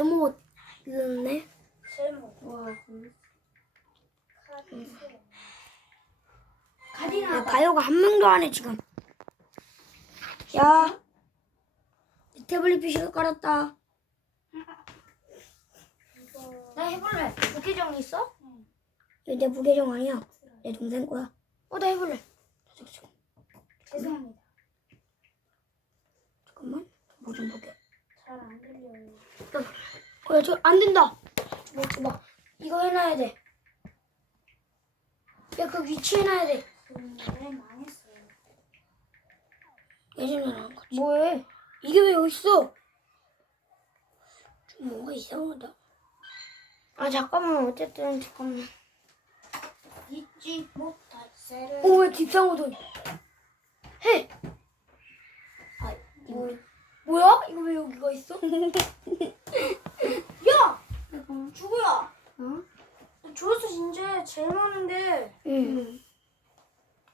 잘못 읽었네. 세모. 와, 카디나. 바이오가 한 명도 안 해, 지금. 야. 내 태블릿 PC가 깔았다. 나 해볼래. 부계정 있어? 이거 내 부계정 아니야. 내 동생 거야. 어, 나 해볼래. 죄송합니다. 잠깐만. 뭐좀 보게. 잘 안 들려요. 어, 야, 저, 안 된다. 뭐, 봐. 이거 해놔야 돼. 야, 그 위치 해놔야 돼. 망했어요? 예전에랑 같이. 뭐해? 이게 왜 여기 있어? 좀 뭔가 이상하다. 아, 잠깐만. 어쨌든, 잠깐만. 잊지 못할 새를. 오, 왜 뒷상호도 해! 아, 뭐, 뭐야? 이거 왜 여기가 있어? 야! 주구야! 어? 조회수 진짜 제일 많은데. 응.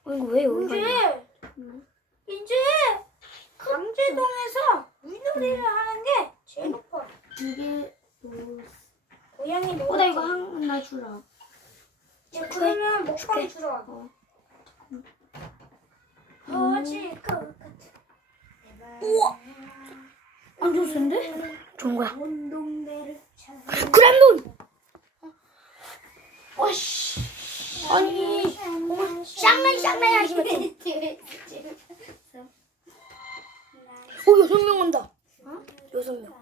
어, 이거 왜 여기가 이제, 있냐? 이제, 강제동에서 물놀이를 하는 게 제일 높아. 이게, 뭐, 고양이 어, 먹어. 나 이거 하나 주라. 야, 그러면 먹방 줄게. 주라. 어. 어질 것 같아. 우와! 완전 센데? 좋은 거야. 그란돈! 와씨. 아니, 쌍나이 쌍나이 하시면 좀. 오, 여섯 명 온다. 어? 여섯 명.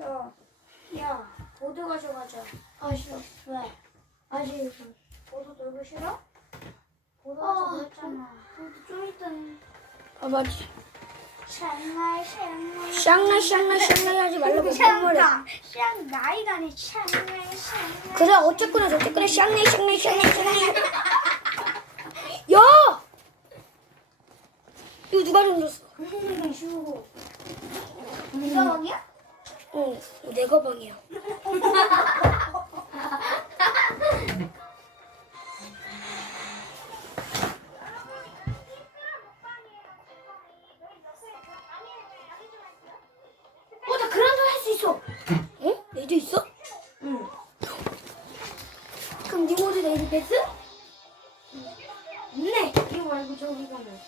야, 야, 보드 가져가자. 아, 싫어. 왜? 아직. 보드 놀고 싫어? 보드 아, 가져갔잖아. 좀 이따 아, 맞지. 샹나이. 쌍나이 쌍나이 쌍나이 하지 말라고 뻔말해. 샹나이가 아니 샹나이 샹나이. 그래, 어쨌거나 저쨌거나 쌍나이 쌍나이 쌍나이 쌍나이. 야! 이거 누가 던졌어? 네가 왕이야? 어, 이거 내 가방이야. 내일 패스? 없네. 이거 말고 저기 가면.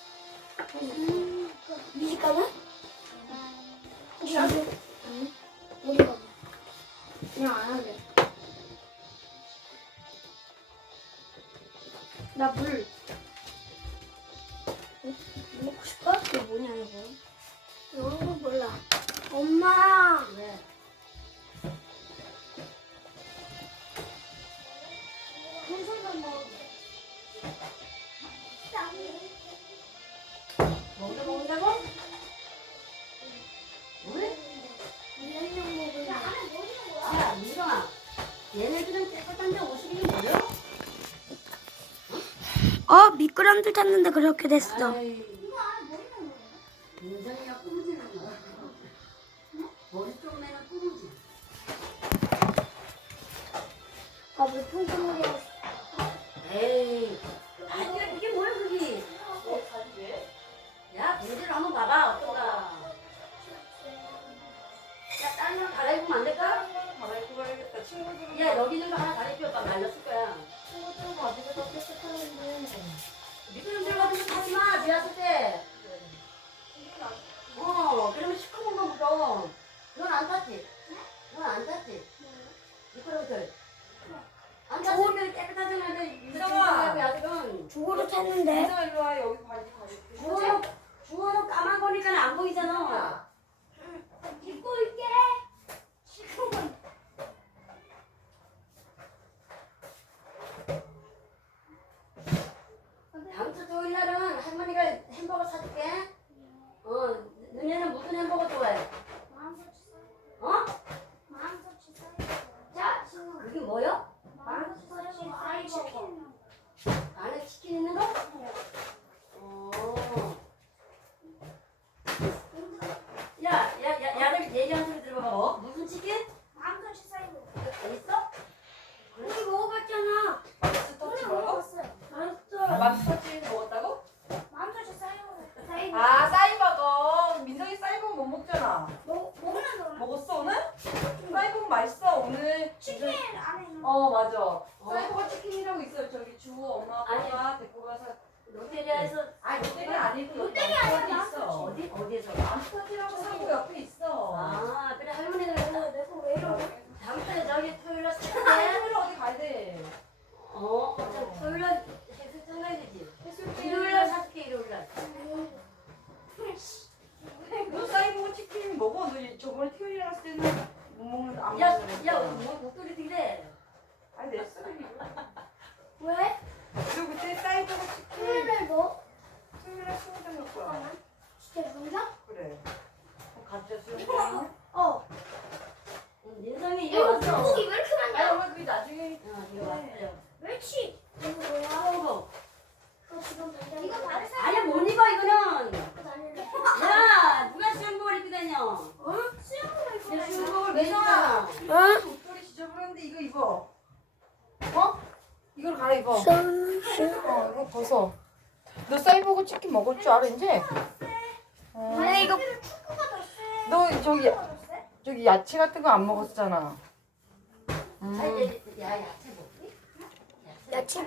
미지 가면? 혹시 나도? 응. 어디 가면? 그냥 안 할래. 나 물. 먹고 싶어? 그게 뭐냐, 이거? 이런 거 몰라. 엄마. 왜? 어, 미끄럼틀 탔는데 그렇게 됐어. 아이, 탔는데. 민정아 이리 와. 여기 바지 가지고. 주워서, 주워서 까만 거니까 안 보이잖아. 입고 올게. 시커먼. 다음 주 토요일 날은 할머니가 햄버거 사줄게. 어, 너네는 무슨 햄버거 좋아해? 마음껏 치사. 어? 마음껏 치사. 자, 그게 뭐요? 마음껏 치사. 치킨. 안에 치킨 있는 거? 어. 야, 야, 야, 야들 얘기하는 소리 들어봐. 어? 무슨 치킨? 마음껏 치사 이거. 있어? 우리 먹어봤잖아. 맘스 터치 뭐라고? 먹었어요. 맛있어. 맘스 터치 먹었다고? 마음껏 치사 이거. 아, 싸이버거. 민정이 싸이버거 못 먹잖아. 먹 먹는 먹었어 오늘? 사이버거 맛있어 오늘. 치킨 안에 있는 어 맞아. 사이버거 치킨이라고 있어요. 저기 주 엄마 아빠가 데리고 가서. 롯데리아에서 아 롯데리아 아니고 롯데리아 여기 아니야, 있어. 어디 어디에서? 암스터지라고 사고 옆에 있어. 아 그래 할머니가 내가 왜 이러고 다음 달에 저기 토요일 날 아, 살게. 토요일에 어디 가야 돼? 어, 저 토요일 날 해수욕장 가야 되지. 해수욕장. 일요일 날 살게 일요일 날. 너 사이버거 치킨 먹어. 너 저번에 토요일에 갔을 때는 못 먹는 안 야, 먹는 야, 거. 뭐 목소리 들래? 아니 내 소리. 왜? 그리고 그때 사이버거 치킨 토요일에 뭐? 토요일에 수영장 갈 거야. 진짜 진짜? 그래. 그럼 가짜 수영장. 어 응, 민성이 이제 이거 왔어. 물고기 왜 이렇게 아니 많냐? 엄마 그게 나중에. 어, 이거 왔어요. 멸치 이거 뭐야? 하고. 그거 지금 당장 이거 받을 아니 못 입어 이거는. 다닐래 야, 누가 수영복을 입고 다녀? 어? 수영을 입고 내 다녀 수영복을 민성아. 매잖아. 옷걸이 지저분한데 이거 입어. 어? 이걸 갈아입어. 어, 이거 벗어. 너 사이버거 치킨 먹을 줄 알아 이제? 어. 근데 이거. 너 저기? 저기 야채 같은 거 안 먹었잖아. 음. 아니, 야, 야, 야채 먹니? 야채?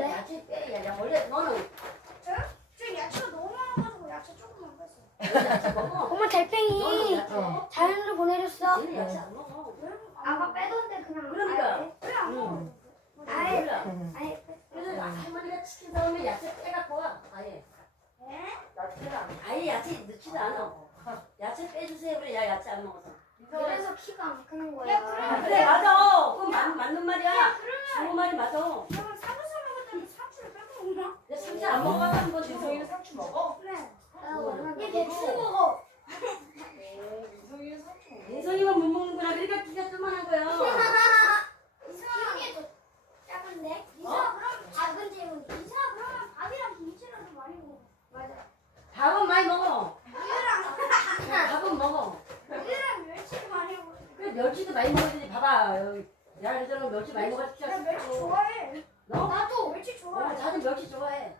야채 빼. 야, 야, 원래 너는 저 야채가 너무 많아가지고 야채 조금만 뺐어. 야채 먹어. 엄마 달팽이 야채 먹어. 자연으로 보내줬어. 얘는 야채 안 먹어. 아까 빼던데 그냥 그러니까. 왜안 먹어? 응. 음. 아예 그래서 할머니가 치킨 사오면 야채 빼갖고 와. 아예. 아예 야채 넣지도 않아. 야채 빼주세요. 그래, 야, 야채 안 먹어서. 그래서 키가 안 크는 거야. 야, 그래, 맞아. 그건 맞, 맞는 말이야. 좋은 말이 맞아. 그러면 사무소 먹을 때는 상추를 빼고 먹나? 내 상추 안 먹어봐서 한번 민성이는 상추 먹어? 그래. 어. 얘 배추 먹어. 오, 민성이는 상추 먹어. 민성이만 못 먹는구나. 그러니까 키가 조만한 거야. 기운이 더 작은데? 이사 그럼 작은 재물. 이사 그러면 밥이랑 김치랑 좀 많이 먹어. 맞아. 밥은 많이 먹어. 우유랑 밥은 먹어. 우유랑 멸치를 많이 먹어. 그래, 멸치도 많이 먹어야지. 봐봐. 여기 야, 그처럼 멸치 많이 먹어서 키가 나 멸치 크고. 좋아해. 너? 나도 멸치 어, 자주 멸치 좋아해.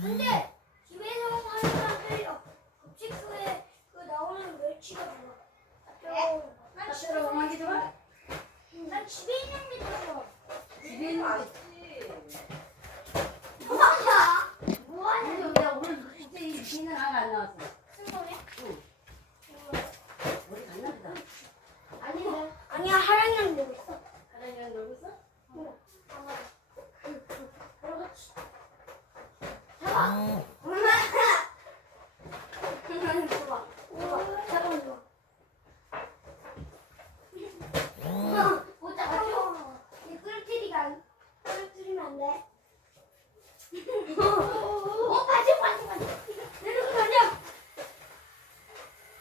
근데 집에서 하는 사람들이 급식소에 그 나오는 멸치가 좋아. 난 집에 팥대로 오마기 좋아? 난 집에 있는 게 좋아. 집에 있는 게. 맛있지. 뭐하냐? 뭐하냐? 근데 야, 오늘 그때 이 비는 하나 안 나왔어. 승범이? 응. 머리 갔나 보다. 아닌데. 아니야 하랑이랑 놀고 있어. 사장이랑 놀고 있어? 그렇지. 좋아. 좋아. 잠깐만 좋아. 못 잡아줘. 이 꿀티리가 꿀티리면 안 돼. 어, 빠져, 빠져, 빠져. 내려가, 빠져.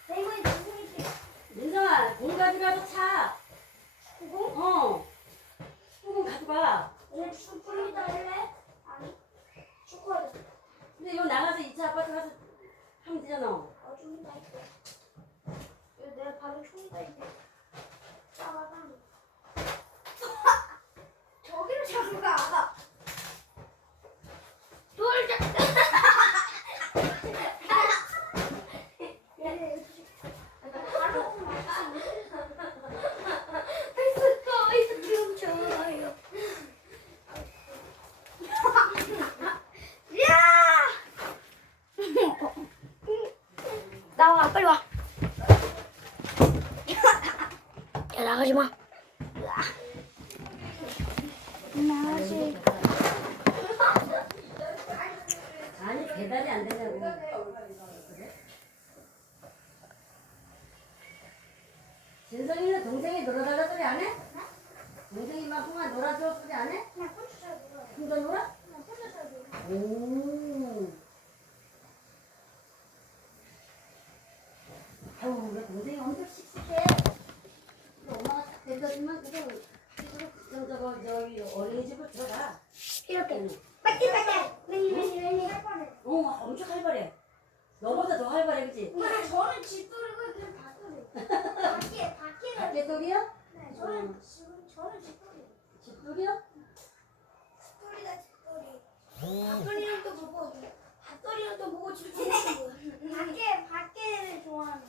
내 이거에 무슨 일이 가져가서 차. 그거? 어. 공 가져가. 오늘 축구를 할래? 아니. 축구하자. 근데 이거 나가서 2차 아파트 가서 하면 되잖아. 어, 좀 이따 할게. 이거 내가 바로 좀 이따 할게. 짜가다. 저기를 자꾸 가. 돌 잡. 바로 지금 좋아요. 나와 빨리 와. 야 나가지 마. 나가지. 아니, 배달이 안 되냐고. 진성이는 동생이 놀아달라 소리 안 해? 동생이만큼만 놀아줘 소리 안 해? 그냥 혼자 잘 놀아. 혼자 놀아? 그냥 혼자 잘 놀아. 오. 아유, 왜 동생이 엄청 씩씩해? 그 엄마가 딱 데려다주면 그냥 집으로 저거 저기 어린이집을 들어가. 이렇게. 빨리 빨리. 빨리 빨리 빨리. 어, 엄청 활발해. 너보다 더 활발해, 그치? 근데 저는 집돌이고 그냥. 밖에 밖 에. 밖에 돌이야? 네, 저는 지금 저는 집돌이. 집돌이야? 집돌이다 집돌이. 밭돌이는 또 보고 밭돌이는 또 보고 보고. 밖에 밖에를 좋아하는.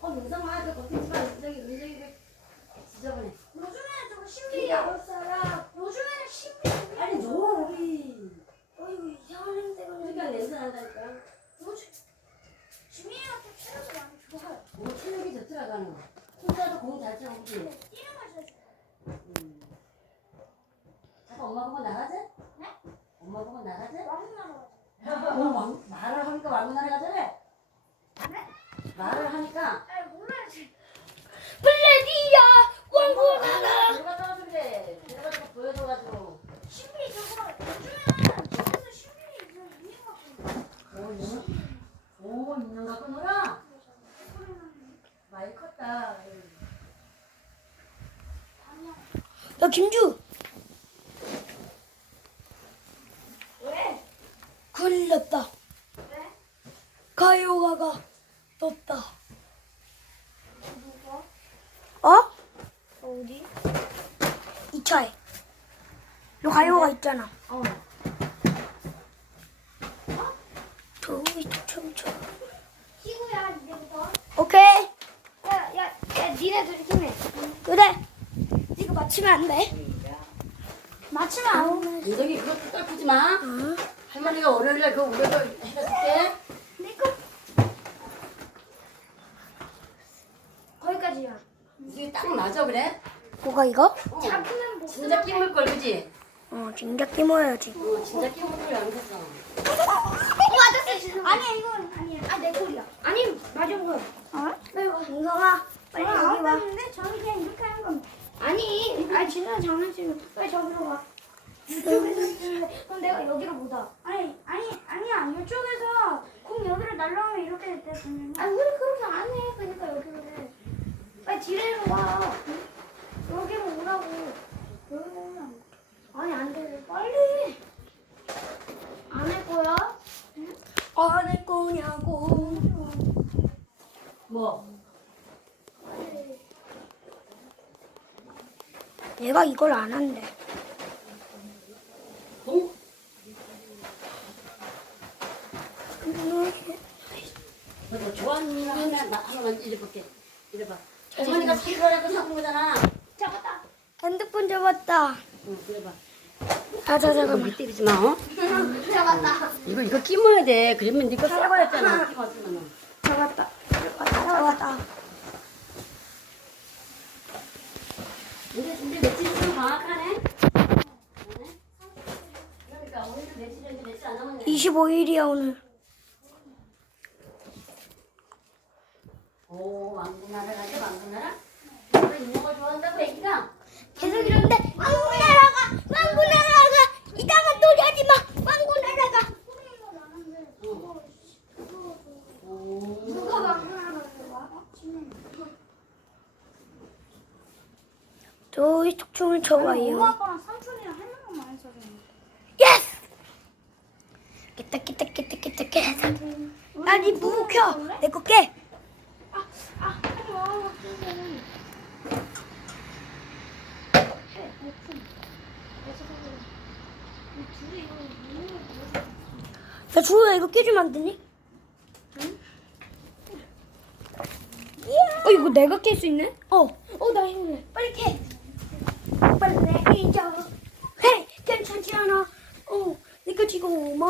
어, 민성아, 나가는 거. 혼자도 공잘 치고 그지? 뛰는 걸 쳤어요. 음. 잠깐 엄마 보고 나가지? 네? 엄마 보고 나가지? 왕나라. 어, 왕, 가잖아. 네? 말을 하니까. 블레디야 왕군하라. 들어갔다가 그래. 들어가서 보여줘가지고. 신비 저거 요즘에는 저기서 신비 좀 있는 것 같은데. 오, 있는, 오, 있는 거 갖고 놀아? 많이 컸다. 야 김주 왜? 큰일 났다. 왜? 가요가가 떴다. 누가? 어? 어디? 이 차에. 너 가요가 있잖아. 어. 저기 춤춰. 시구야 이제부터. 오케이. 야, 야, 야, 니네들 힘내. 그래. 이거 맞추면 안 돼. 맞추면 안 오면. 민정이 그거 떨푸지 마. 어? 할머니가 월요일날 그거 우려서 해다 줄게. 내 거. 거기까지야. 이게 딱 맞아, 그래? 뭐가 이거? 어. 잡으면 못 진짜 끼물 걸, 그지? 어, 진짜 끼모야지. 어, 진짜 끼물 걸 양쳤어. 어, 맞았어. 아니야, 이건 아니야. 아, 내 꼴이야. 아니, 맞은 거야. 어? 인성아, 빨리 아, 여기 와. 아웃됐는데 저는 그냥 이렇게 하는 겁니다. 아니, 아니 진짜 장난치고 빨리 저기로 가. 이쪽에서 있는데 그럼 내가 여기로 못 와. 아니, 아니, 아니야. 이쪽에서 공 여기로 날라오면 이렇게 돼. 아니, 우리 그렇게 안 해. 그러니까 여기로 해. 빨리 뒤로 와. 여기로 오라고. 여기로 오면 아니 안 돼. 빨리. 안 할 거야? 안 할 거냐고. 뭐? 얘가 이걸 안 한대. 공? 너 좋아하는 일 하나, 나 하나만 이래볼게. 이래봐. 어머니가 사이버라고 사는 거잖아. 잡았다. 핸드폰 잡았다. 응, 그래봐. 아, 자, 잠깐만. 밑 때리지 마, 어? 잡았다. 이거, 이거 끼워야 돼. 그러면 새 거였잖아. 끼웠으면은. 잡았다. 잡았다. 잡았다. 근데, 근데 며칠 좀 정확하네? 네? 그러니까 오늘 며칠인지 며칠 안 남았네. 25일이야, 오늘. 오, 왕국 나라 가자, 왕국 나라? 너 있는 거 좋아한다고, 애기가? 계속 이러는데, 왕군나라가, 왕군나라가, 이상한 소리 하지 마! 왕군나라가! 오. 누가 막나라는 거야? 저기 툭춤을 엄마 쳐봐요. 아빠랑 삼촌이랑 할머니만 많이 써줬네. 예스! 깨딱, 깨딱, 깨딱, 깨딱, 깨딱. 야, 니 부부 켜! 내거 깨! 아, 아, 하지 마. 야, 주호야, 이거 깨주면 안 되니? 어, 이거 내가 깰 수 있네? 어. 어, 나 힘내. 빨리 깨! 빨리 깨! 헤이, 괜찮지 않아? 어, 내가 지금 뭐